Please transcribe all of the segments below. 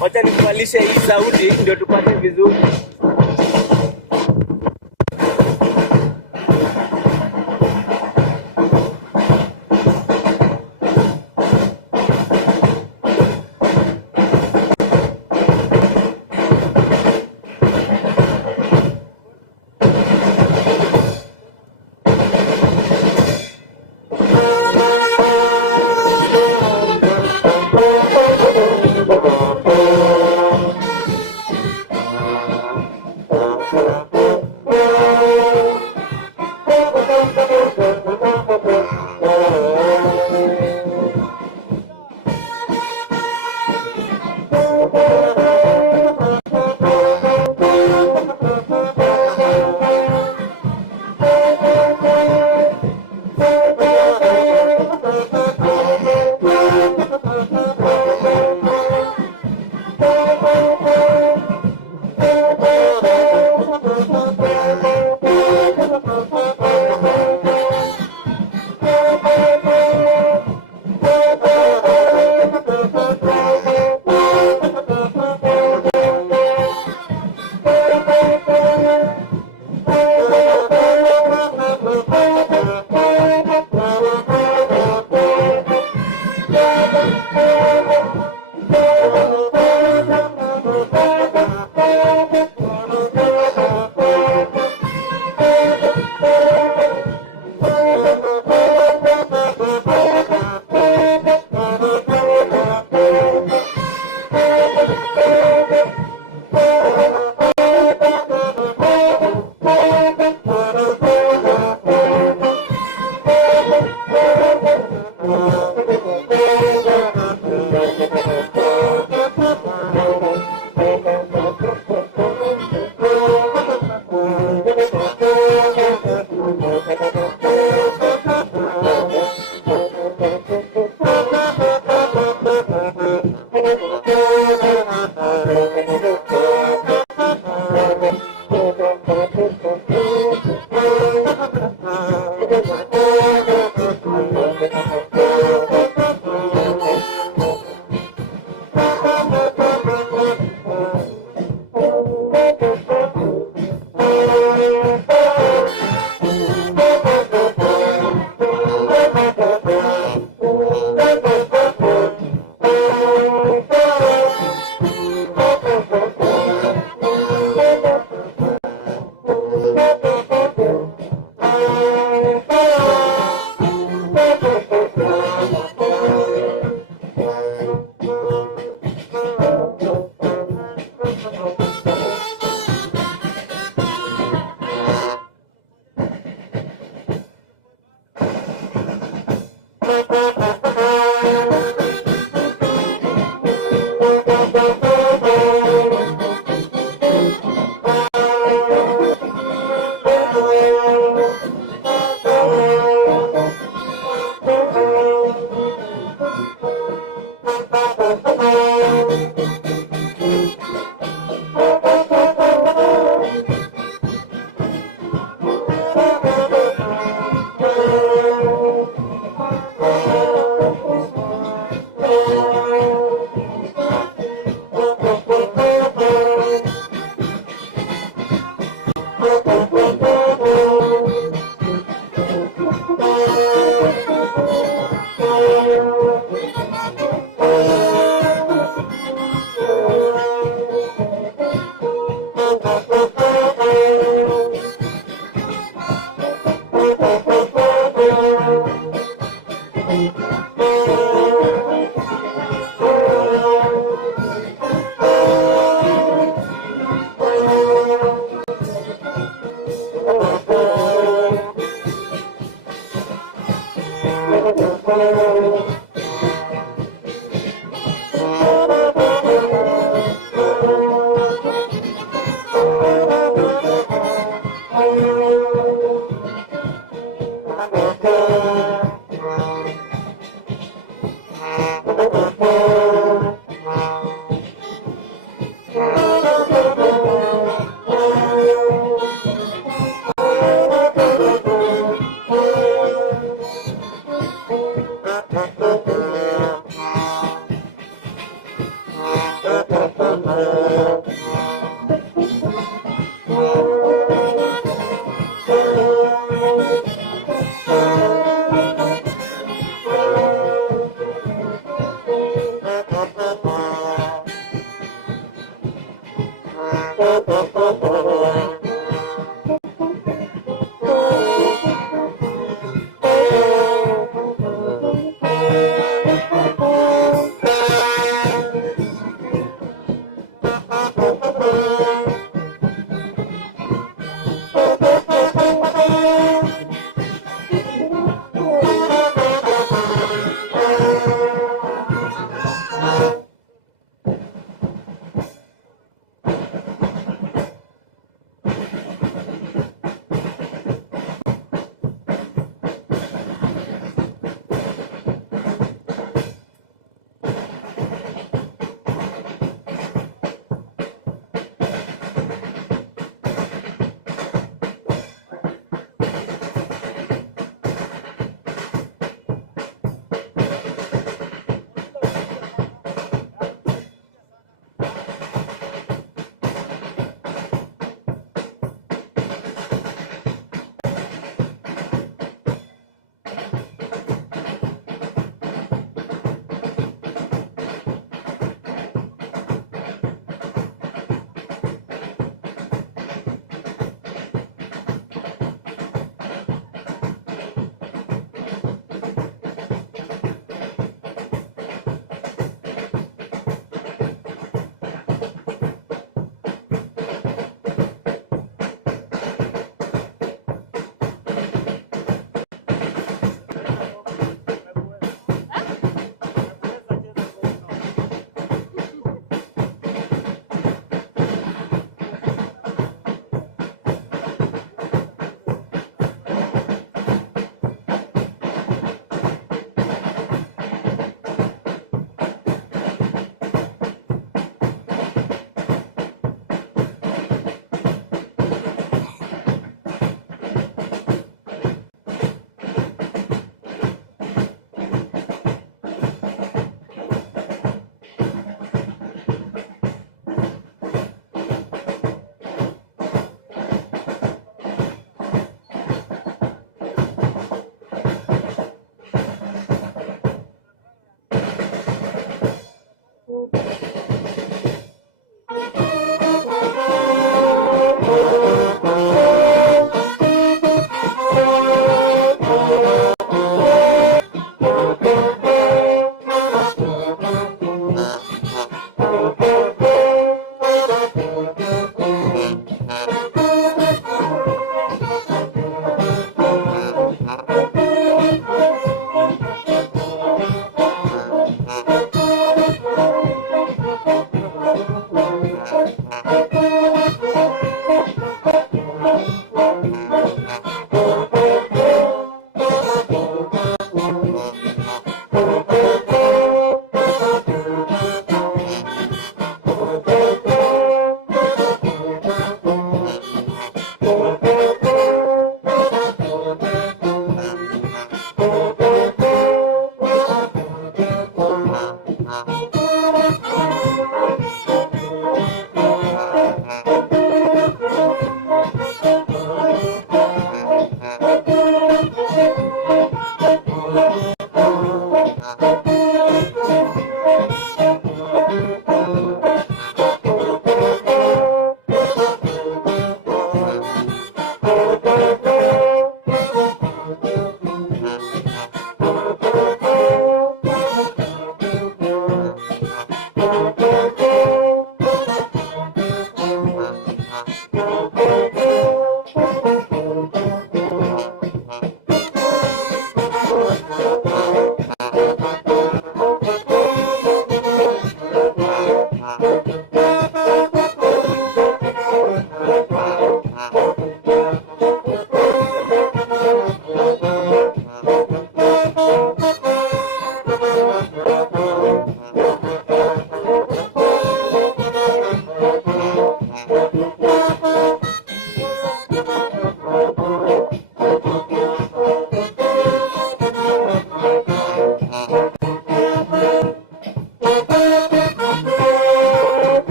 Wacha nikuvalishe hii sauti ndio tupate vizuri.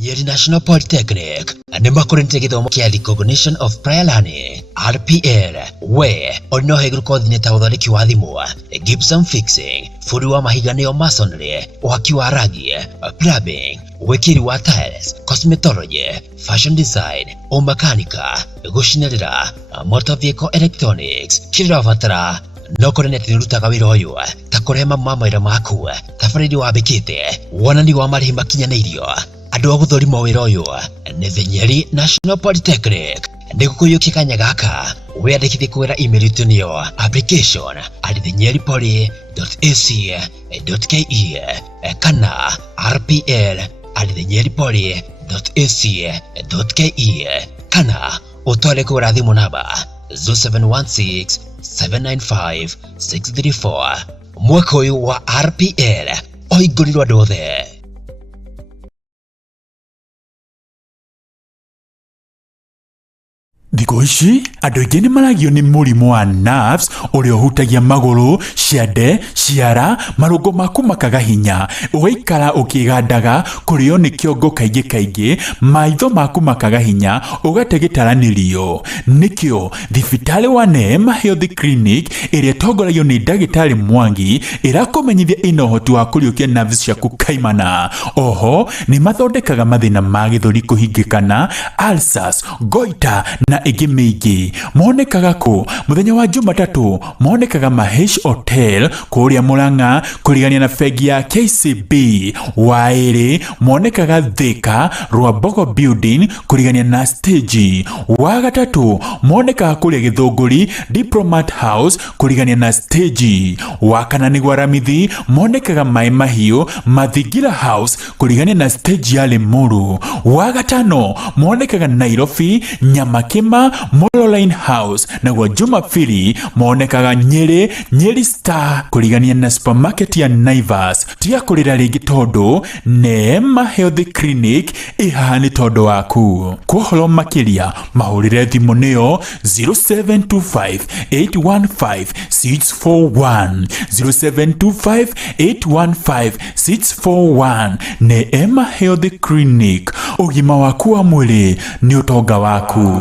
Nyeri National Polytechnic nĩmakorete gĩthomo kĩa Recognition of Prior Learning RPL we ono heguru kothi ta ũthondeki wa thimũ, gypsum fixing, fundi wa mahiga masonry, waki wa rangi, plumbing, wĩkĩri wa tiles, cosmetology, fashion design, mechanical, gũcinĩrĩra, motor vehicle electronics. Kĩrĩa ũbatara no kore neti rutaga wĩra ũyũ ta kũrehe mawĩra maku tabarĩri wambĩkĩte wonani wa marĩhi makinyanĩirio. Andũ a gũthũrima wĩra ũyũ nĩ the Nyeri National Polytechnic. Nĩgũkũiyũkia kanya gaka wĩyandĩkithie kũgerera email itũ nĩyo application@thenyeripoly.ac.ke kana rpl@thenyeripoly.ac.ke kana ũtware kũgũra thimũ namba 0716 795 634. Mwaka ũyũ wa RPL ũhingũrirwo andũ othe. Thikũ ici andũ aingĩ nĩmaragio nĩ mũrimũ wa nerves ũrĩa ũhutagia magũrũ, ciande, ciara, marũngo maku makaga hinya, ũgaikara ũkĩgandaga, kũrĩo nĩ kĩongo kaingĩ, maitho maku makaga hinya, ũgate gĩtaranĩrio. Nĩkĩo thibitarĩ wa Neema Health Clinic ĩrĩa tongoragio nĩ ndagĩtarĩ Mwangi ĩrakũmenyithia ĩna ũhoti wa kũriũkia nerves ciaku kaimana. Oho nĩmathondekaga mathĩna ma gĩthũri kũhingĩkana, ulcers, goita na ĩngĩ mĩingĩ. Monekaga kũ? Mũthenya wa Jumatatu monekaga Mahesh Hotel kũrĩa Murang'a kũrigania na bengi ya KCB. Waĩrĩ monekaga Thika Rwambogo Building kũrigania na stage. Wagatatu monekaga kũrĩa Gĩthũngũri Diplomat House kũrigania na stage. Wakana nĩ Ramithi monekaga Maĩ Mahiũ Mathingira House kũrigania na stage ya Limuru. Wagatano monekaga Nairobi Nyamakima Mololine House. Naguo Jumapili monekaga Nyeri Star kũrigania na supermarket ya Naivas. Tiga kũrĩra rĩngĩ tondũ Neema Health Clinic ĩhaha nĩ tondũ waku. Kuohoro makĩria mahũrĩre thimũ nĩyo 0725815641 0725815641. Neema Health Clinic, ũgima waku wa mwĩrĩ nĩ ũtonga waku.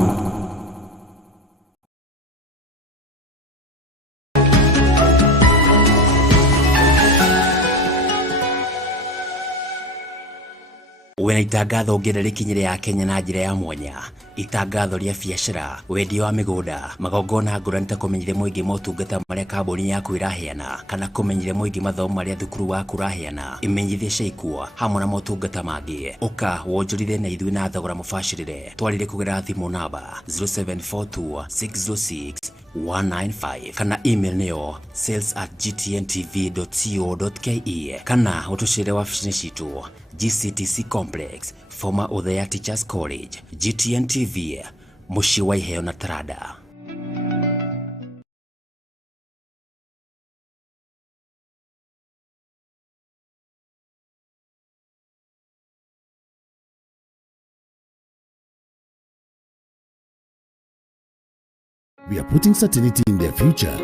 Wena itangatho ngerere kinyire ya Kenya na njira ya mwanya. Itangatho rĩa biacara, wendia wa mĩgũnda, magongona ngũrani ta kũmenyithia mũingĩ motungata marĩa kambuni yaku ĩraheana kana kũmenyithia mũingĩ mathomo marĩa thukuru waku ũraheana, imenyithia cia ikuo hamwe na motungata mangĩ. Ũka wonjorithie na ithuĩ na thogora mũbacĩrĩre. Twarĩre kũgerera thimũ namba 0742606195 kana email nĩyo sales@gtntv.co.ke kana ũtũcĩre wabici-inĩ citũ GCTC Complex, former Othaya Teachers College. GTN TV, mũciĩ wa iheo na taranda. We are putting certainty in their future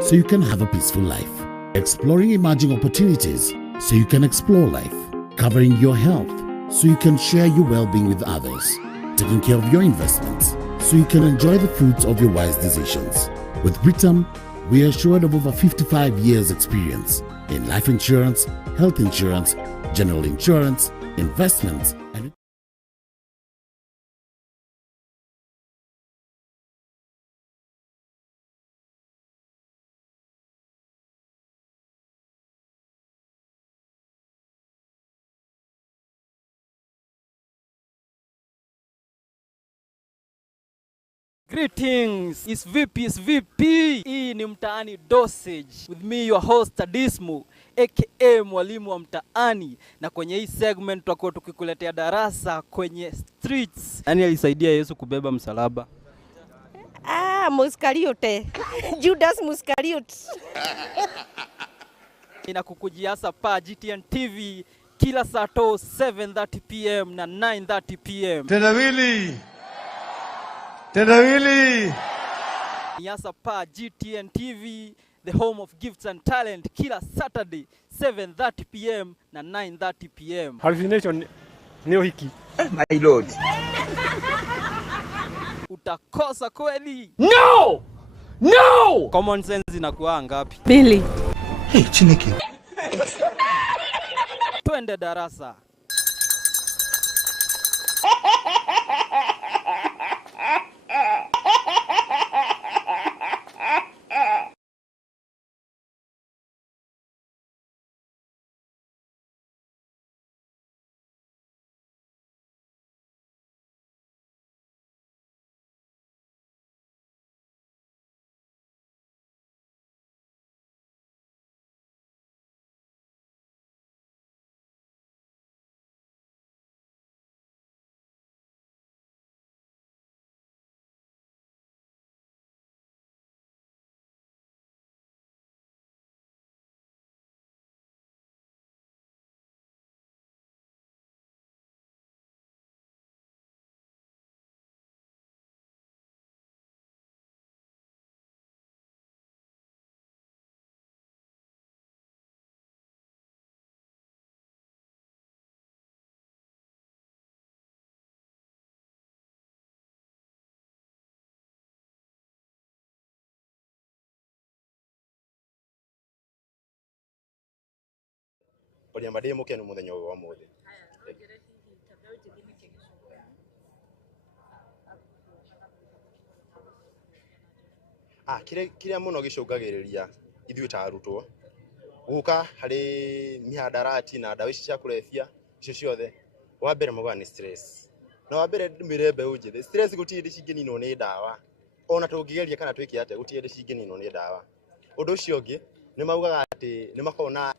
so you can have a peaceful life. Exploring emerging opportunities so you can explore life. Covering your health so you can share your well-being with others. Taking care of your investments so you can enjoy the fruits of your wise decisions. With Britam, we are assured of over 55 years experience in life insurance, health insurance, general insurance, investments, and Greetings, it's VP. Hii ni Mtaani Dosage. With me your host Adismu, aka mwalimu wa mtaani, na kwenye hii segment tutakuwa tukikuletea darasa kwenye streets. Nani alisaidia Yesu kubeba msalaba? Muskariote. Judas Muskariote. Inakukujia hapa GTN TV kila saa 7:30 PM na 9:30 PM. Tendawili. Yasa pa GTN TV, the home of gifts and talent, kila Saturday 7:30 PM na 9:30 PM. Hallucination neo hiki. My lord. Utakosa kweli? No! Common sense inakuwa ngapi? Billy. Hey, Chineke. Twende darasa. Oria mademo kenu muthenya wa mothe. Kiria muno gicungagiriria ithuĩ ta arutwo guka hari mihadarati na ndawa ici cia kurefia icio ciothe wa mbere muga ni stress na wa mbere mirembe unjithe stress gutiri cingininwo ni ndawa ona tũngĩgeria kana twĩke atĩa gutiri cingininwo ni ndawa undu ucio ungi ni maugaga ati ni makona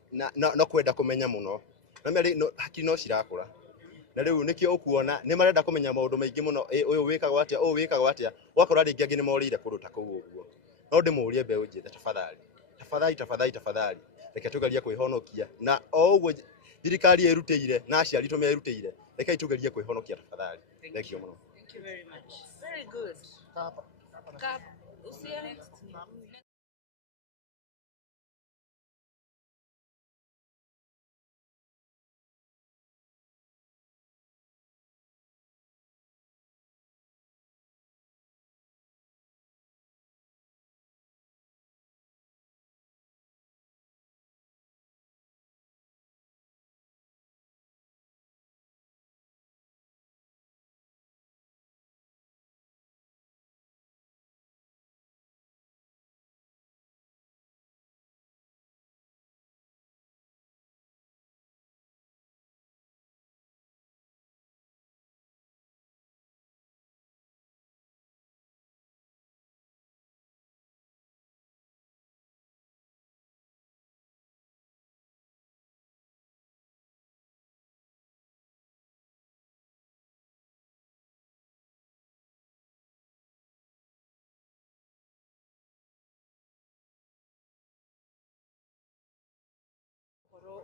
no kwenda kumenya muno na meri hakiri no cirakura na riu nikio ukuona ni marenda kumenya maundu maingi muno uyu wikagwo atia wakora ringi angi ni morire kundu ta kuu uguo no ndimurie mbeũ njĩthĩ tafadhali reke tugerie kwihonokia na o uguo thirikari erutĩire na aciari tũmerutĩire reke tugerie kwihonokia tafadhali. Thank you muno. Thank you very much. Very good. Cap.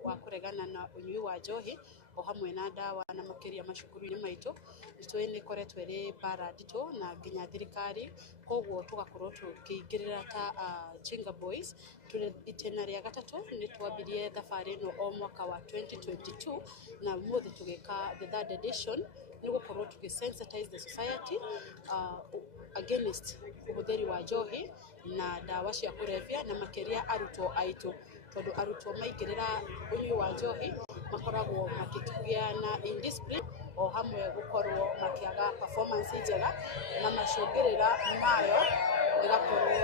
Wa kuregana na unyui wa njohi o hamwe na ndawa na makiria macukuru-ini maitu nitwe ni koretwo ri bara ndito na nginya thirikari koguo tugakorwo tukingirira ta Chinga boys tuli itena ria gatatu ni twambirie thabari no o mwaka wa 2022 na muthi tugika the third edition ni gukorwo tugisensitize the society against uhuthiri wa njohi na ndawa cia kurevya na makiria arutwo aitu tondu arutwo maingirira unyui wa njohi makoragwo makitugia na indiscipline o hamwe gukorwo makiaga performance njega na macungirira mayo igakorwo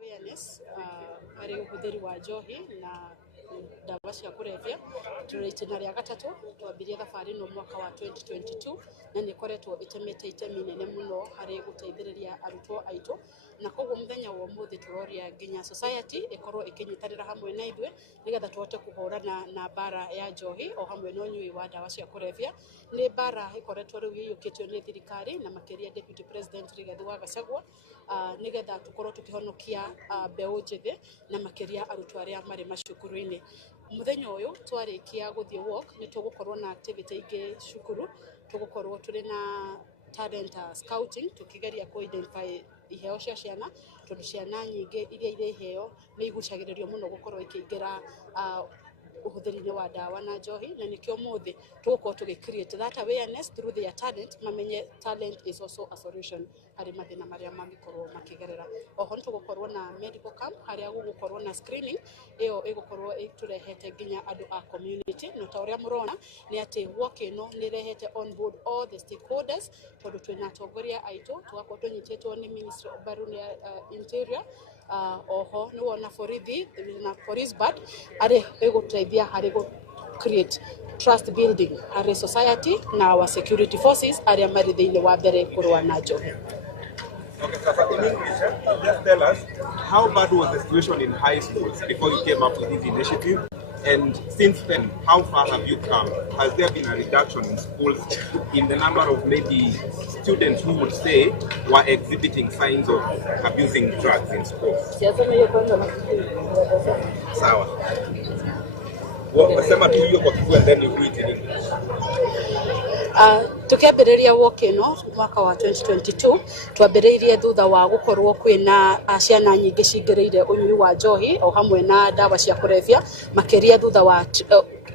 awareness hari uhuthiri wa njohi na ndawa cia kurevya turi itena ria gatatu twambirie thabari no mwaka wa 2022 na ni koretwo itemete itemi nene muno hari guteithiriria arutwo aitu na koguo muthenya wa muthi turoria nginya society ikorwo ikinyitanira hamwe na ithwe nigetha tuhote kuhurana na bara ya njohi o hamwe no nyui wa ndawa cia kurevya ni bara ikoretwo riu yiyukitio ni thirikari na makiria deputy president Rigathi wa Gachagua nigetha tukorwo tukihonokia mbeũ njĩthĩ na makiria arutwo aria mari macukuru-ini. Muthenya uyu twarikia guthie walk ni tugukorwo na activity ingi cukuru tugukorwo turi na talent scouting tukigeria ku identify iheo cia ciana tondu ciana nyingi iria ire iheo ni igucagiririo muno gukorwo ikiingira uhuthiri-ini wa ndawa na njohi na nikio muthi tugukorwo tugicreate that awareness through their talent mamenye talent is also a solution hari mathina maria mangikorwo makigerera. Oho tugukorwo na medical camp haria gugukorwo na screening iyo igukorwo iturehete nginya andu a community no ta uria murona ni ati walk ino ni rehete on board all the stakeholders tondu twina atongoria aitu tugakorwo tunyititwo ni Ministry of Interior oho ni wona borithi na police band ari iguteithia hari create trust building hari society na our security forces aria mari thiini wa mbere kurwa na njohi. Okay, so in English, just tell us how bad was the situation in high schools before you came up with this initiative, and since then, how far have you come? Has there been a reduction in schools in the number of maybe students who would say were exhibiting signs of abusing drugs in schools? Sawa. Well, wasema tu hiyo kwa Kiswahili and then you do it in English. Tukiambĩrĩria walk ĩno mwaka wa 2022 twambĩrĩirie thutha wa gũkorwo kwĩna ciana nyingĩ cingĩrĩire ũnyui wa njohi o hamwe na ndawa cia kũrebia makĩria thutha wa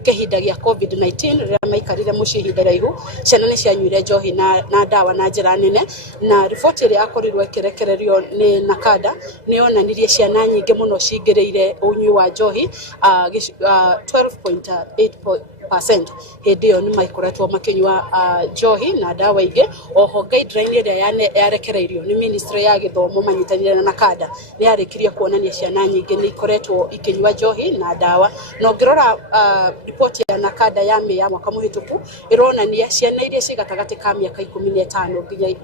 kĩhinda gĩa COVID-19 rĩrĩa maikarire mũciĩ ihinda raihu. Ciana nĩ cianyuire njohi na ndawa na njĩra nene, na riboti ĩrĩa yakorirwo ĩkĩrekererio nĩ NACADA nĩ yonanirie ciana nyingĩ mũno cingĩrĩire ũnyui wa njohi 12.8% hĩndĩ ĩyo nĩ makoretwo makĩnyua njohi na ndawa ingĩ. Oho guideline ĩrĩa yarekereirio nĩ Ministry ya Gĩthomo manyitanĩire na NACADA nĩ yarĩkirie kuonania ciana nyingĩ nĩ ikoretwo ikĩnyua njohi na ndawa. Na ũngĩrora ripoti ya NACADA ya Mĩĩ ya mwaka mũhĩtũku ĩronania ciana iria ciĩ gatagatĩ ka mĩaka 15 nginya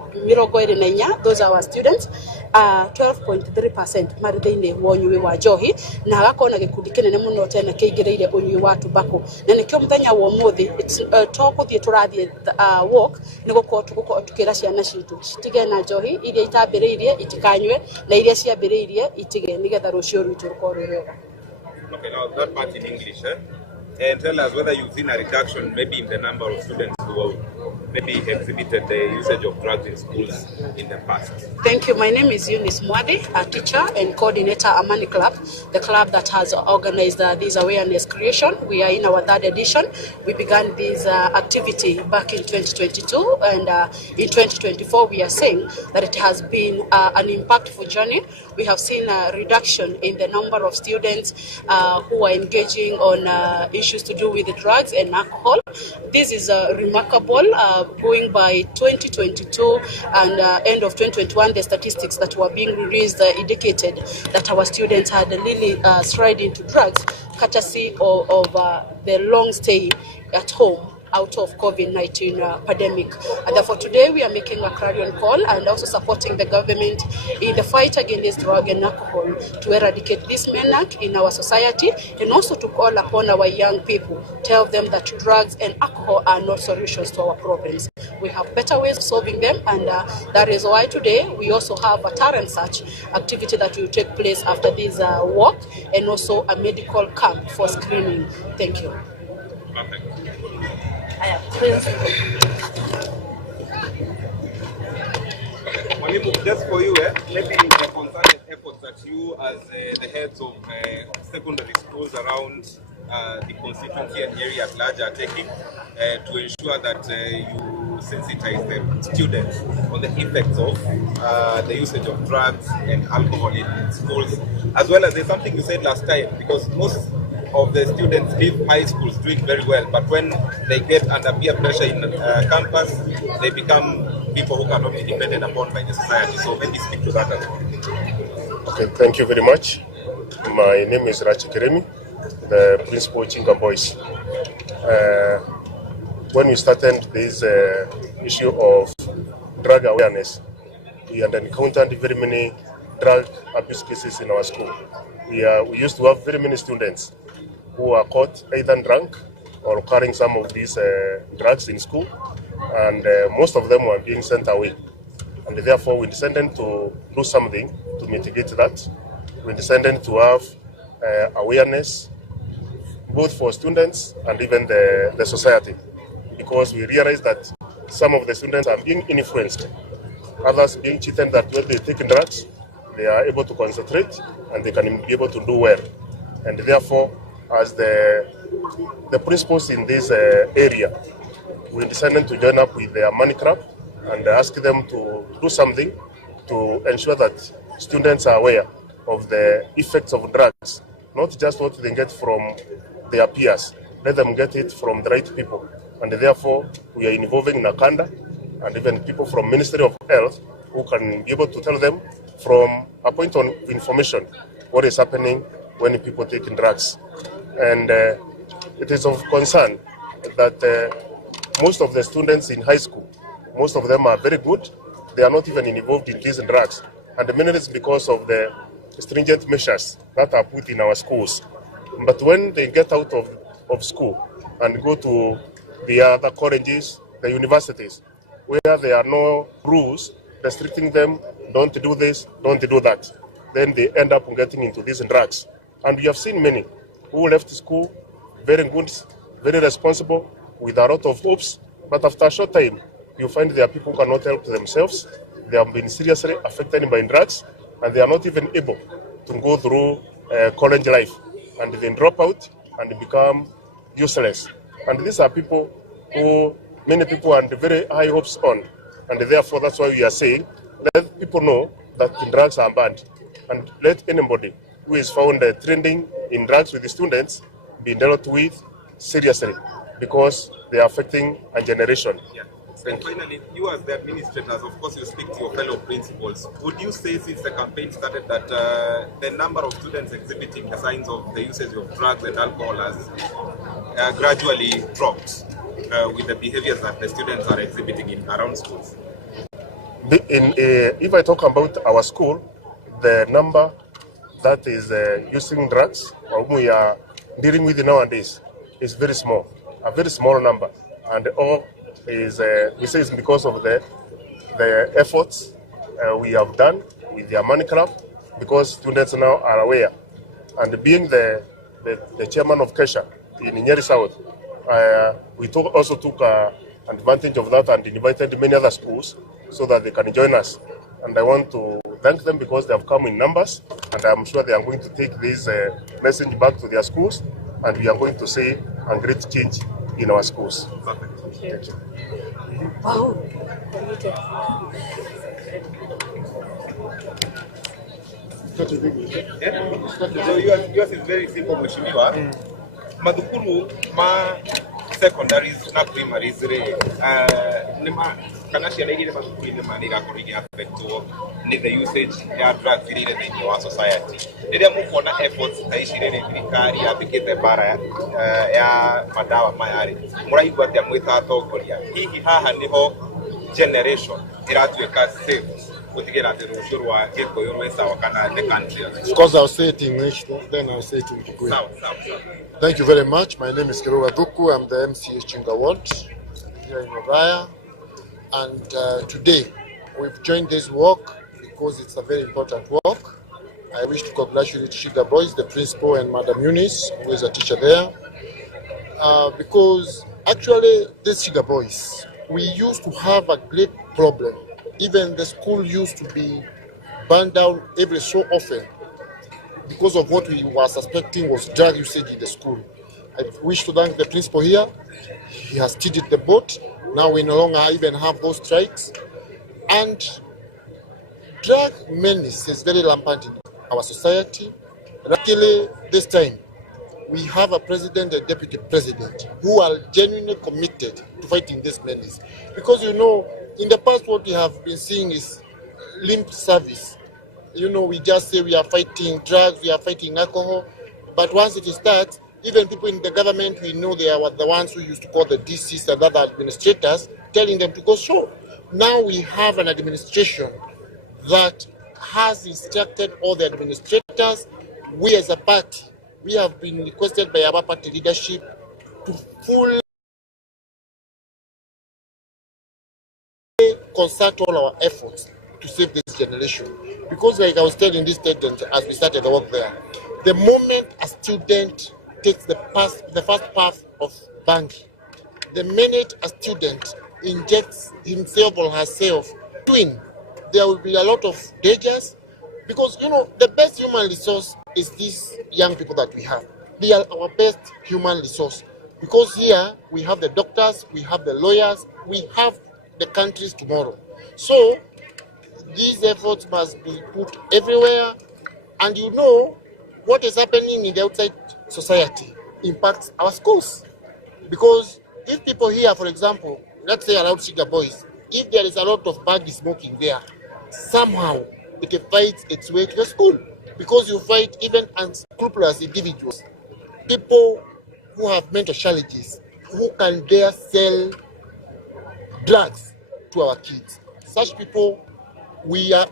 24, those are our students, 12.3% marĩ thĩinĩ wa ũnyui wa njohi, na hagakorwo na gĩkundi kĩnene mũno tena kĩingĩrĩire ũnyui wa tobacco. Na nĩkĩo mũthenya wa ũmũthĩ tũgũthiĩ tũrathiĩ walk nĩ gũkorwo tukĩra ciana citũ citige na njohi, iria itambĩrĩirie itikanywe na iria ciambĩrĩirie itige, nĩgetha rũciũ rwitũ rũkorwo rwĩ rwega. Okay, now that part in English, and tell us whether you've seen a reduction maybe in the number of students who have maybe exhibited the usage of drugs in schools in the past. Thank you. My name is Eunice Mwadi, a teacher and coordinator at Amani Club, the club that has organized this awareness creation. We are in our 3rd edition. We began this activity back in 2022, and in 2024 we are saying that it has been an impactful journey. We have seen a reduction in the number of students who are engaging on issues to do with the drugs and alcohol. This is remarkable. Going by 2022 and end of 2021, the statistics that were being released indicated that our students had really strayed into drugs, courtesy of the long stay at home out of COVID-19 pandemic. And therefore today we are making a clarion call and also supporting the government in the fight against drug and alcohol to eradicate this menace in our society, and also to call upon our young people, tell them that drugs and alcohol are not solutions to our problems. We have better ways of solving them, and that is why today we also have a talent search activity that will take place after this walk, and also a medical camp for screening. Thank you. Perfect. Mwalimu, just for you, maybe the concerted efforts that you as the heads of secondary schools around the constituency and area at large are taking to ensure that you sensitize the students on the effects of the usage of drugs and alcohol in schools, as well as there's something you said last time, because most of the students leave high schools doing very well, but when they get under peer pressure in campus, they become people who cannot be depended upon by the society. So maybe speak to that as well. Okay, thank you very much. My name is Rachi Keremi, the principal Chinga boys. When we started this issue of drug awareness, we had encountered very many drug abuse cases in our school. We used to have very many students who are caught either drunk or carrying some of these drugs in school, and most of them were being sent away. And therefore we decided to do something to mitigate that. We decided to have awareness both for students and even the society, because we realized that some of the students are being influenced, others being cheated that when they take drugs, they are able to concentrate and they can be able to do well. And therefore, as the principals in this area, we decided to join up with the Amani Club and ask them to do something to ensure that students are aware of the effects of drugs, not just what they get from their peers. Let them get it from the right people. And therefore, we are involving Nakanda and even people from Ministry of Health who can be able to tell them from a point of information what is happening when people take drugs. And it is of concern that most of the students in high school, most of them are very good. They are not even involved in these drugs. And mainly it's because of the stringent measures that are put in our schools. But when they get out of school and go to the other colleges, the universities, where there are no rules restricting them, don't do this, don't do that, then they end up getting into these drugs. And we have seen many who left school very good, very responsible, with a lot of hopes, But after a short time, you find there are people who cannot help themselves. They have been seriously affected by drugs, and they are not even able to go through college life, and they drop out and become useless. And these are people who many people have very high hopes on, and therefore that's why we are saying let people know that drugs are banned, and let anybody who is found trending in drugs with the students be dealt with seriously, because they are affecting a generation. Yeah. And finally, you as the administrators, of course, you speak to your fellow principals. Would you say since the campaign started that the number of students exhibiting the signs of the usage of drugs and alcohol has gradually dropped with the behaviors that the students are exhibiting in around schools? If I talk about our school, the number that is using drugs, whom we are dealing with nowadays, is very small, a very small number, and all is we say it's because of the efforts we have done with the Amani Club, because students now are aware, and being the chairman of Kesha in Nyeri South, we also took advantage of that and invited many other schools so that they can join us. And I want to thank them because they have come in numbers, and I'm sure they are going to take this message back to their schools, and we are going to see a great change in our schools. Perfect. Thank you. Wow. So yours is very simple, Mheshimiwa. Madhukuru ma secondaries na primaries nima kana ciana iria mathukuru nĩ manigakorwo igĩaffectwo nĩ the usage ya drugs iria irĩ thĩinĩ wa society. Rĩrĩa mũkuona efforts ta ici rĩrĩ thirikari yambĩkĩte mbara ya madawa maya rĩ, mũraigua atĩa mwĩ ta atongoria? Hihi haha nĩho generation ĩratuĩka safe gũtigĩra atĩ rũciũ rwa gĩkũyũ rwĩ sawa kana the country? Because I'll say it in English, then I'll say it in Kikuyu. Thank you very much. My name is Kirura Duku. I'm the MCA Chinga Ward here in Othaya. And today, we've joined this walk because it's a very important walk. I wish to congratulate Shiga Boys, the principal, and Madam Eunice, who is a teacher there. Because actually, these Shiga Boys, we used to have a great problem. Even the school used to be burned down every so often because of what we were suspecting was drug usage in the school. I wish to thank the principal here. He has steadied the boat. Now we no longer even have those strikes. And drug menace is very rampant in our society. Luckily, this time, we have a president and deputy president who are genuinely committed to fighting this menace. Because you know, in the past what we have been seeing is limp service. You know, we just say we are fighting drugs, we are fighting alcohol, but once it starts, even people in the government, we know they are the ones who used to call the DCs and other administrators, telling them to go show. Now we have an administration that has instructed all the administrators. We as a party, we have been requested by our party leadership to fully concert all our efforts to save this generation. Because like I was telling this student as we started the work there, the moment a student takes the first path of banking, the minute a student injects himself or herself, there will be a lot of dangers. Because, you know, the best human resource is these young people that we have. They are our best human resource. Because here we have the doctors, we have the lawyers, we have the country's tomorrow. So these efforts must be put everywhere. And you know, what is happening in the outside society impacts our schools. Because if people here, for example, let's say around Shiga Boys, if there is a lot of bad smoking there, somehow it fights its way to the school. Because you fight even unscrupulous individuals, people who have mental challenges, who can dare sell drugs to our kids. Such people, we are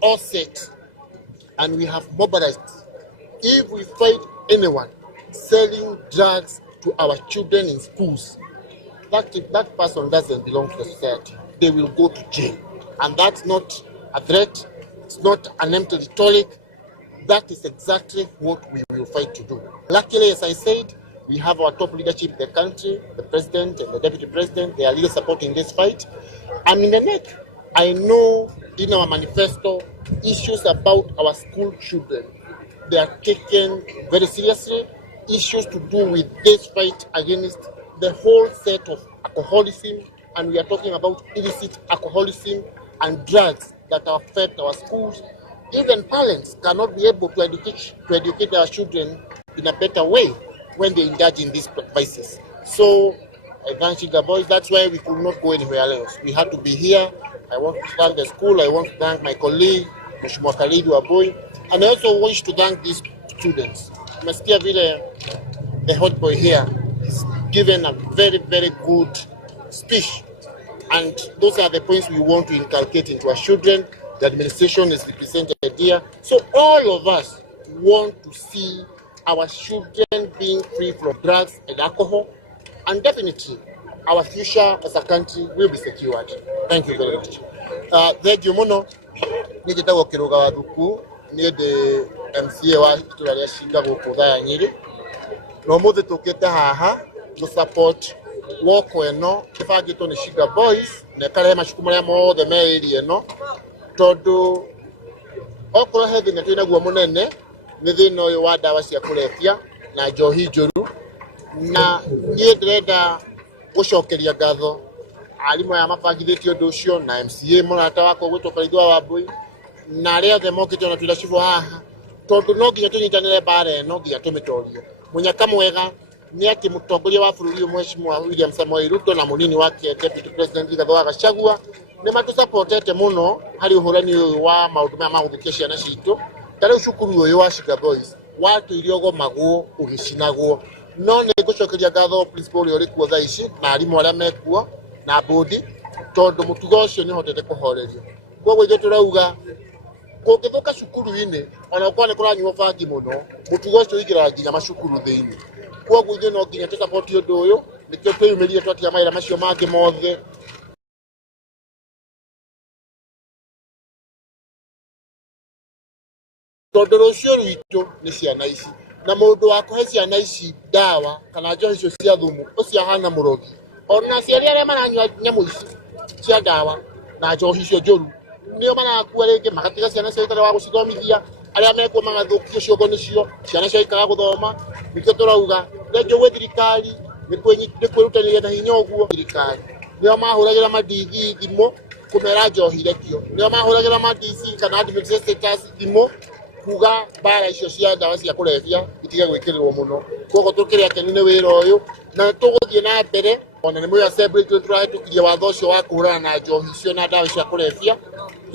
all set, and we have mobilized. If we fight anyone selling drugs to our children in schools, that person doesn't belong to the society. They will go to jail, and that's not a threat. It's not an empty rhetoric. That is exactly what we will fight to do. Luckily, as I said, We have our top leadership in the country, the president and the deputy president. They are really supporting this fight. I'm in the neck. I know in our manifesto issues about our school children. They are taken very seriously. Issues to do with this fight against the whole set of alcoholism, and we are talking about illicit alcoholism and drugs that affect our schools. Even parents cannot be able to educate their children in a better way when they indulge in these vices. So, Chinga boys, that's why we could not go anywhere else. We had to be here. I want to thank the school. I want to thank my colleague, Mheshimiwa Khalid Waboy, and I also wish to thank these students. Masikia vile the hot boy here is given a very, very good speech, and those are the points we want to inculcate into our children. The administration is represented here. So all of us want to see our children being free from drugs and alcohol, and definitely our future as a country will be secured. Thank you very much. Thank you, Mono. Nigitagwo Kiruga wa Thuku ni the MCA wa itura ria Chinga guku thaya Nyeri. No muthe tukite haha to support woko eno kibangitwo ni Chinga boys na kare macuku maria mothe me area eno tondu okoro he thina twina guo munene ni thina uyu wa dawa cia kulefia na njohi njuru, na nie ndirenda gucokeria ngatho arimu ya mabangithitio undu ucio na MCA murata wako gwitwo Karidwa Wambui na aria othe mokite na twila cibo haha tondu no nginya tunyitanire bare no nginya tumitorie. Munyaka mwega ni ati mutongoria wa bururi Mheshimiwa William Samoei Ruto na munini wake Deputy President Rigathi wa Gachagua ni matusupportete muno hari uhurani uyu wa maundu ma maguthukia ciana citu. Tare cukuru uyu wa Chinga boys watu iriogo maguo ugicinagwo no ni gucokeria ngatho principal uri kuo thaa ici na arimu aria mekuo na bodi tondu mutugo ucio ni hotete kuhorerio. Koguo ithu turauga kungithuka cukuru-ini ona kwa ni kuranyuo bangi muno mutugo ucio igiraga nginya macukuru thiini. Koguo ithu no nginya tusupport undu uyu nikio twiyumirie twatia maira macio mangi mothe tondu rucio rwitu ni ciana ici na mundu wa kuhe ciana ici dawa kana njohi icio cia thumu ucio ahana murogi. Ona ciari aria maranyua nyamu ici cia dawa na njohi icio njuru nio marakua ringi magatiga ciana ciao itari wa gucithomithia aria mekuo magathukio ciongo nicio ciana ciao ikaga guthoma. Nikio turauga thengio gwi thirikari ni kwirutaniria na hinya uguo. Thirikari nio mahuragira madigi thimu kumera njohi rekio, nio mahuragira madisi kana administrators thimu kuga bara icio cia dawa cia kulevya itige gwikirirwo muno. Koguo tukiria kenine wira uyu na tuguthie na mbere ona ni mwe assembly turahitukirie watho ucio wa kuhurana na njohi icio na dawa cia kulevya.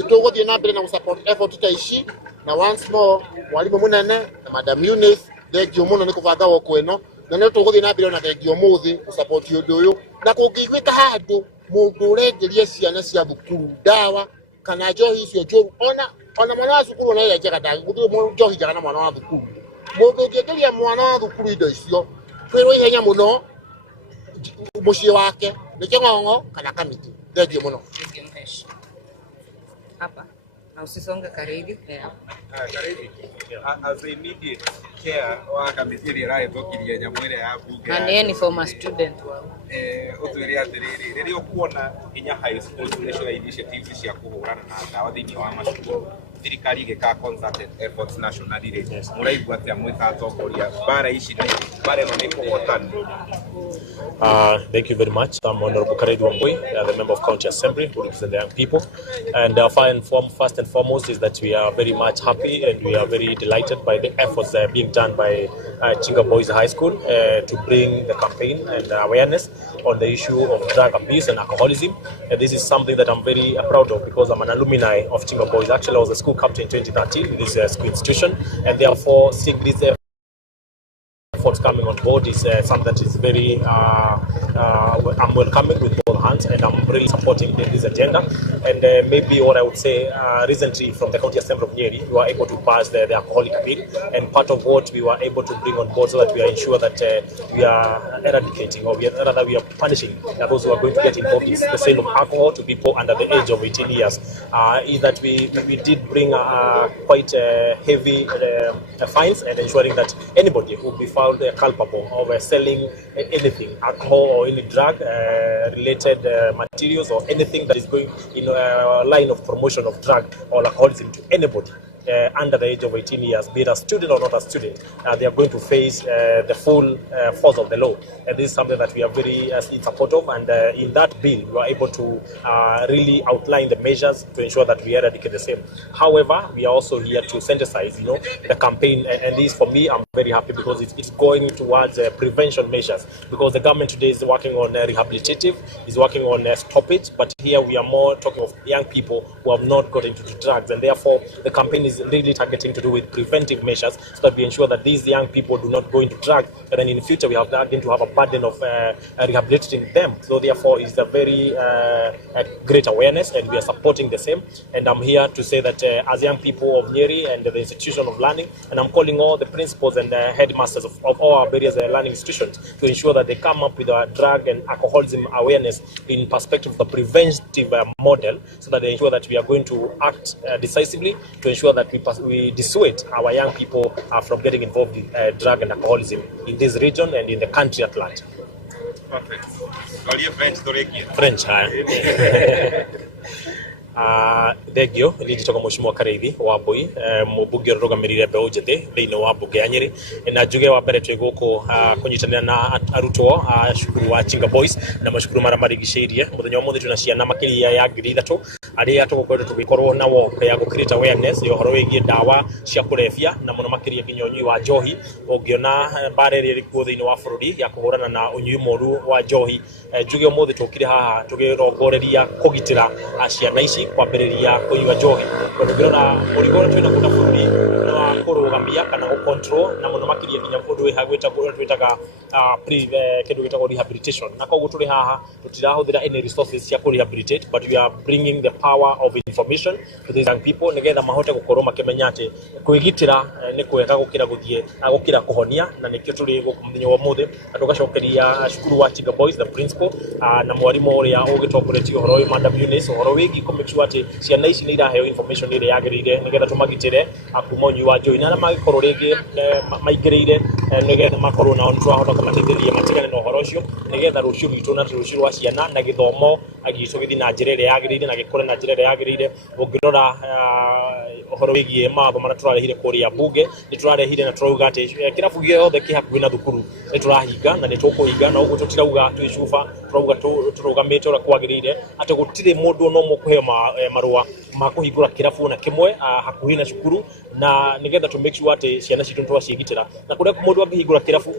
Tuguthie na mbere na gusupport effort ta ici na once more mwalimu munene na Madam Eunice thengio muno ni kubanga woko eno na nio tuguthie na mbere na thengio muthi gusupport undu uyu na kungiguika handu mundu urengeria ciana cia thukuru dawa kana njohi icio njuru ona mwana wa thukuru na ile njega ndagi guthie njohi njega na mwana wa thukuru. Mundu ungegeria mwana wa thukuru indo icio kwirwo ihenya muno muciĩ wake ni king'ong'o kana kamiti. Thengio muno. Hapa na usisonge karibu. Karibu as a immediate care wa kamiti ria raithukirie nyamu ria ya bunge and any former student utwire atiriri riria ukuona inya high school national initiatives cia kuhurana na dawa thiini wa macukuru thirikari igika concerted efforts nationally muraigua atia mwika atongoria bara ici ni bara no ni kuhotana. Thank you very much. I'm Honorable Khalid Wambui, the Member of County Assembly who represents the young people. And first and foremost is that we are very much happy and we are very delighted by the efforts that are being done by Chinga Boys High School to bring the campaign and awareness on the issue of drug abuse and alcoholism. And this is something that I'm very proud of because I'm an alumni of Chinga Boys. Actually, I was a school captain in 2013 with this school institution, and therefore seeing this efforts coming on board is something that is very I'm welcoming with both hands, and I'm really supporting this agenda. And maybe what I would say recently from the County Assembly of Nyeri, we were able to pass the alcoholic bill, and part of what we were able to bring on board so that we are ensure that we are eradicating or we are punishing those who are going to get involved in the sale of alcohol to people under the age of 18 years. Is that we did bring quite heavy fines and ensuring that anybody who will be found found culpable of selling anything, alcohol or any drug related materials or anything that is going in a line of promotion of drug or alcoholism to anybody under the age of 18 years, be it a student or not a student, they are going to face the full force of the law. And this is something that we are very in support of. And in that bill, we are able to really outline the measures to ensure that we eradicate the same. However, we are also here to synthesize, the campaign. And this, for me, I'm very happy because it's going towards prevention measures. Because the government today is working on rehabilitative, is working on stoppage. But here we are more talking of young people who have not got into drugs. And therefore, the campaign is really targeting to do with preventive measures so that we ensure that these young people do not go into drugs, and then in the future we are going to have a burden of rehabilitating them. So therefore it's a very great awareness, and we are supporting the same. And I'm here to say that as young people of Nyeri and the institution of learning, and I'm calling all the principals and headmasters of all our various learning institutions to ensure that they come up with a drug and alcoholism awareness in perspective of the preventive model, so that they ensure that we are going to act decisively to ensure that we dissuade our young people from getting involved in drug and alcoholism in this region and in the country at large. Perfect. French, Thegio ni njitoka Mheshimiwa Kareithi wa Mbui mubunge rugamirire mbeũ njĩthĩ thĩinĩ wa mbunge ya Nyeri, na njuge wa mbere twĩ gũkũ kunyitanĩra na arutwo cukuru wa Chinga Boys na macukuru marĩa marigicĩirie. Mũthenya wa mũthĩ twĩna ciana makĩria ya 3,000 arĩa tũgũkorwo tũgĩkorwo na work ya gũ-create awareness ya ũhoro wĩgiĩ ndawa cia kũrebia na mũno makĩria nginya ũnyui wa njohi. Ũngĩona mbara ĩrĩa ĩrĩ kuo thĩinĩ wa bũrũri ya kũhũrana na ũnyui mũru wa njohi, njuge ũmũthĩ tũkire haha tũgĩrongoreria kũgitĩra ciana ici kwambĩrĩria kũnyua njohi. Tũngĩrora mũrigo ũrĩa twĩna kũna bũrũri na kũrũgamia kana gũ-control na mũno makĩria nginya ũndũ wĩha gwĩtaga kĩndũ gĩtagwo rehabilitation. Na koguo tũrĩ haha tũtirahũthĩra any resources cia kũ-rehabilitate, but we are bringing the power of information to these young people nĩgetha mahote gũkorwo makĩmenya atĩ kwĩgitĩra nĩ kwega gũkĩra kũhonia. Na nĩkĩo tũrĩ gũkũ mũthenya wa ũmũthĩ na tũgacokeria cukuru wa Chinga Boys, the principal na mwarimũ ũrĩa ũgĩtongoretie ũhoro wĩ Madam Eunice, ũhoro wĩgiĩ kũ-make sure atĩ ciana ici nĩ iraheo information ĩrĩa yagĩrĩire nĩgetha tũmagitĩre kuma ũnyui wa njohi, na arĩa mangĩkorwo rĩngĩ maingĩrĩire nĩgetha makorwo nao nĩ tũrahota kũmateithĩrĩria matigane na ũhoro ũcio nĩgetha rũciũ rwitũ na rũciũ rwa ciana na gĩthomo gitũ gĩthiĩ na njĩra ĩrĩa yagĩrĩire na gĩkũre na njĩra ĩrĩa yagĩrĩire. Ũngĩrora ũhoro wĩgiĩ mawatho marĩa tũrarehire kũrĩa mbunge, nĩ tũrarehire na tũrauga atĩ kĩrabu gĩothe kĩ hakuhĩ na thukuru nĩ tũrahinga na nĩ tũkũhinga, na ũguo tũtirauga twĩ cuba, tũrauga tũrũgamĩte ũrĩa kwagĩrĩire atĩ gũtirĩ mũndũ no mũkũheo marũa ma kũhingũra kĩrabu na kĩmwe hakuhĩ na cukuru, na nĩgetha to make sure atĩ ciana citũ nĩ twaciĩgitĩra. Na kũrĩa mũndũ angĩhingũra kĩrabu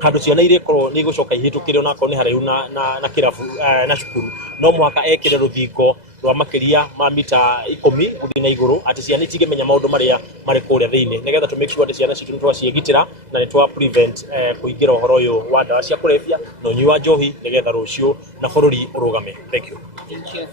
handũ ciana irĩ korwo nĩ igũcoka ihĩtũkĩre onakorwo nĩ haraihu na kĩrabu na cukuru, no mũhaka ekĩre rũthingo rwa makĩria ma mita 10 gũthiĩ na igũrũ, atĩ ciana itingĩmenya maũndũ marĩa marĩ kũrĩa thĩinĩ, nĩgetha to make sure atĩ ciana citũ nĩ twaciĩgitĩra na nĩ twa prevent kũingĩra ũhoro ũyũ wa ndawa cia kũrebia na ũnyui wa njohi nĩgetha rũciũ na bũrũri ũrũgame. Thank you. Thank you.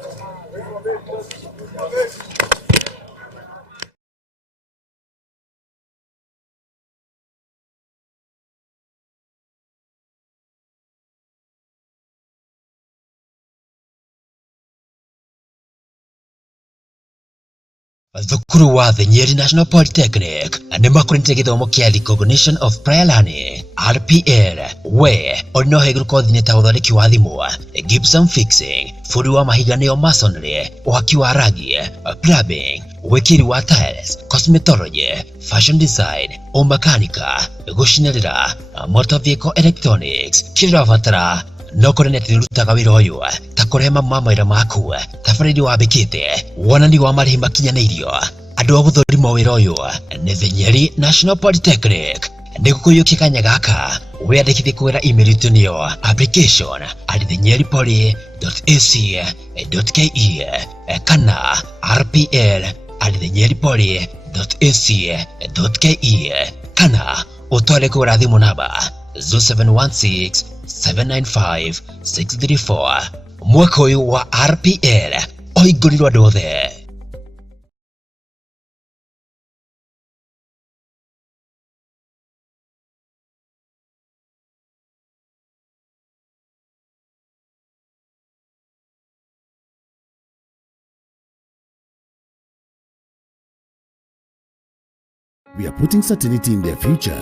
Thukuru wa the Nyeri National Polytechnic nĩ makũrĩte gĩthomo kĩa Recognition of Prior Learning RPL we no heguru kothi ta ũthondeki wa thimũ, gypsum fixing, fundi wa mahiga masonry, waki wa rangi, plumbing, wĩkĩri wa tiles, cosmetology, fashion design, ũmakanika, gũcinĩrĩra, motor vehicle electronics. Kĩrĩa ũrabatara no kũrĩ neti nĩrutaga wĩra ũyũ ta kũrehe mawĩra maku tabarĩri wambĩkĩte wonani wa marĩhi makinyanĩirio. Andũ a gũthũrima wĩra ũyũ nĩ the Nyeri National Polytechnic. Nĩ gũkũiyũkia kanya gaka wĩyandĩkithie kũgerera email itũ nĩyo application@thenyeripoly.ac.ke kana rpl@thenyeripoly.ac.ke kana ũtware kũgũra thimũ namba 0716-795-634. Mwaka ũyũ wa RPL ũhingũrirwo andũ othe. We are putting certainty in their future,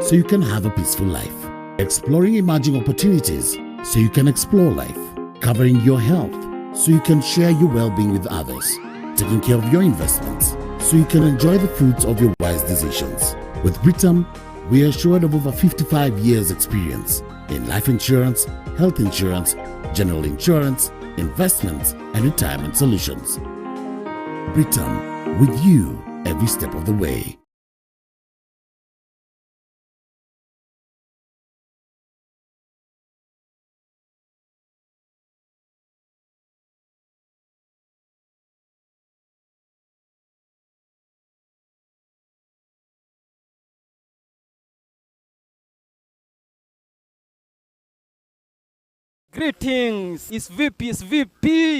so you can have a peaceful life. Exploring emerging opportunities so you can explore life. Covering your health so you can share your well-being with others. Taking care of your investments so you can enjoy the fruits of your wise decisions. With Britam, we are assured of over 55 years experience in life insurance, health insurance, general insurance, investments, and retirement solutions. Britam, with you every step of the way. Greetings, it's VP.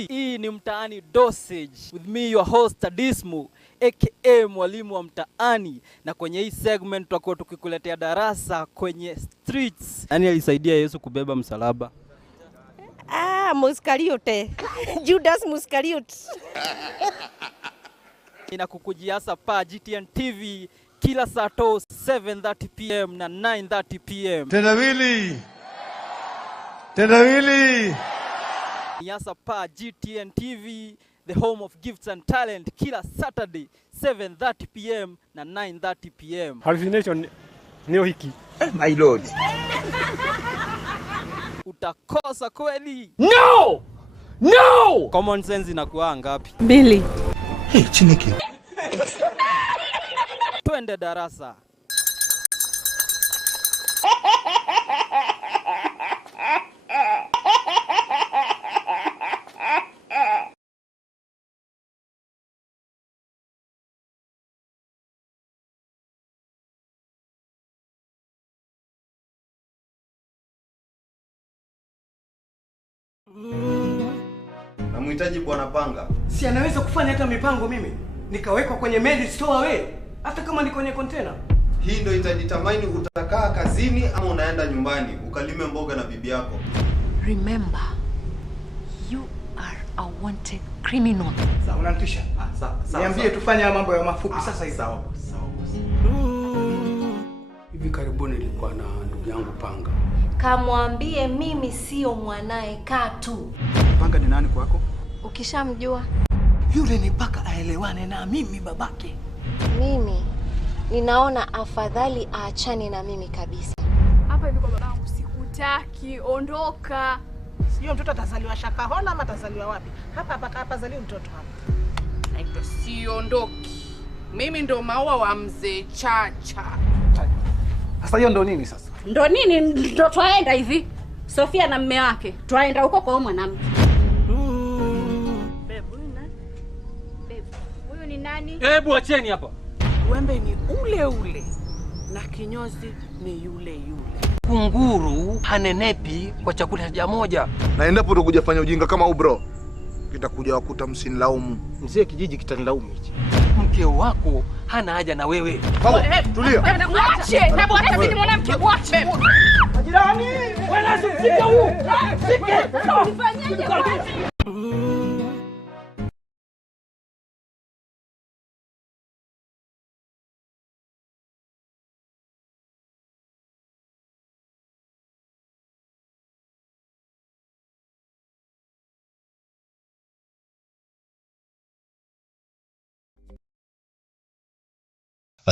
Hii ni mtaani dosage. With me your host Adismu, aka mwalimu wa mtaani, na kwenye hii segment tutakuwa tukikuletea darasa kwenye streets. Nani alisaidia Yesu kubeba msalaba? Muskariote. Judas Muskariote. Inakukujia hasa pa GTN TV kila saa 7:30 PM na 9:30 PM. Tendawili. Yasa pa GTN TV, the home of gifts and talent, kila Saturday 7:30 PM na 9:30 PM. Hallucination neo hiki. My lord. Utakosa kweli? No! No! Common sense inakuwa ngapi? 2. Hey, Chineke. Twende darasa. Namhitaji bwana panga. Si anaweza kufanya hata mipango mimi. Nikawekwa kwenye mail store we. Hata kama ni kwenye container. Hii ndio itadetermine utakaa kazini ama unaenda nyumbani ukalime mboga na bibi yako. Remember, you are a wanted criminal. Sawa, unanitisha. Sawa. Niambie tufanye mambo ya mafupi sasa hivi. Sawa. Hivi karibuni nilikuwa na ndugu yangu Panga. Kamwambie mimi sio mwanae Katu. Panga ni nani kwako? Ukishamjua. Yule ni paka aelewane na mimi babake. Mimi ninaona afadhali aachane na mimi kabisa. Hapa hivi kwa babangu sikutaki, ondoka. Sio mtoto atazaliwa Shakahola ama atazaliwa wapi? Hapa zaliwa mtoto hapa. Naitwa siondoki. Mimi ndo maua wa mzee Chacha. Sasa hiyo ndo nini sasa? Ndo nini? Ndo twaenda hivi. Sofia na mume wake. Twaenda huko kwa mwanamke. Huyu ni nani? Hebu acheni hapa. Wembe ni ule ule na kinyozi ni yule yule. Kunguru hanenepi kwa chakula cha moja. Na endapo utakuja fanya ujinga kama huu bro, kitakuja wakuta msinilaumu. Mzee kijiji kitanilaumu hichi. Mke wako hana haja na wewe. Tulia. Mwache! Hebu hata mimi mwanamke mwache. Jirani, Wewe usifike huyu. Sike. Nifanyeje?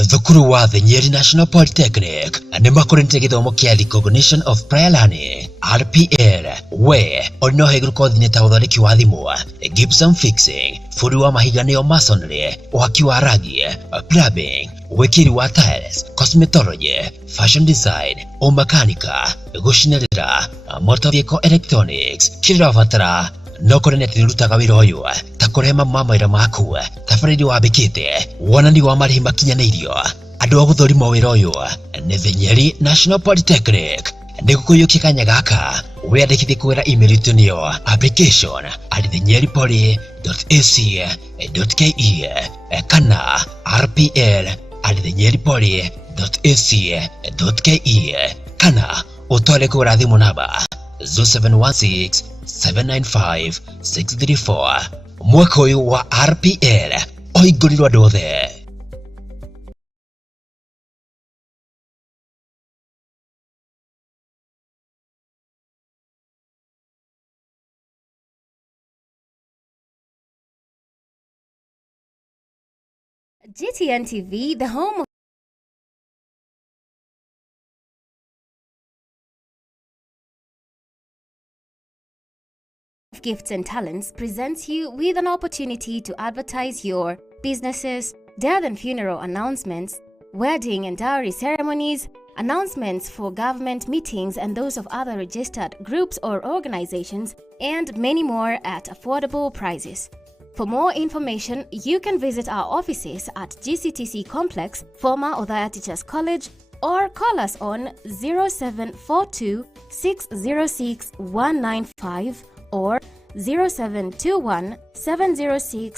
Thukuru wa The Nyeri National Polytechnic nĩ makoretwo gĩthomo kĩa Recognition of Prior Learning RPL we ono heguru kothi ta ũthondeki wa thimũ, gypsum fixing, fundi wa mahiga nĩo masonry, waki wa rangi, plumbing, wĩkĩri wa tiles, cosmetology, fashion design, umakanika, gũcinĩrĩra, motor vehicle electronics. Kĩrĩa ũrabatara no kore neti rutaga wĩra ũyũ ta kũrehe mawĩra maku tabarĩri wambĩkĩte wonani wa marĩhi makinyanĩirio. Andũ a gũthũrima wĩra ũyũ nĩ The Nyeri National Polytechnic. Nĩgũkũiyũkia kanya gaka wĩyandĩkithie kũgerera email itũ nĩyo application@thenyeripoly.ac.ke kana rpl@thenyeripoly.ac.ke kana ũtware kũgũra thimũ namba 0716 795 634. Mwaka ũyũ wa RPL ũhingũrirwo andũ othe. GTN TV, the home of Gifts and Talents, presents you with an opportunity to advertise your businesses, death and funeral announcements, wedding and dowry ceremonies, announcements for government meetings and those of other registered groups or organizations, and many more at affordable prices. For more information, you can visit our offices at GCTC Complex, former Othaya Teachers College, or call us on 0742 606 195 or 0721 706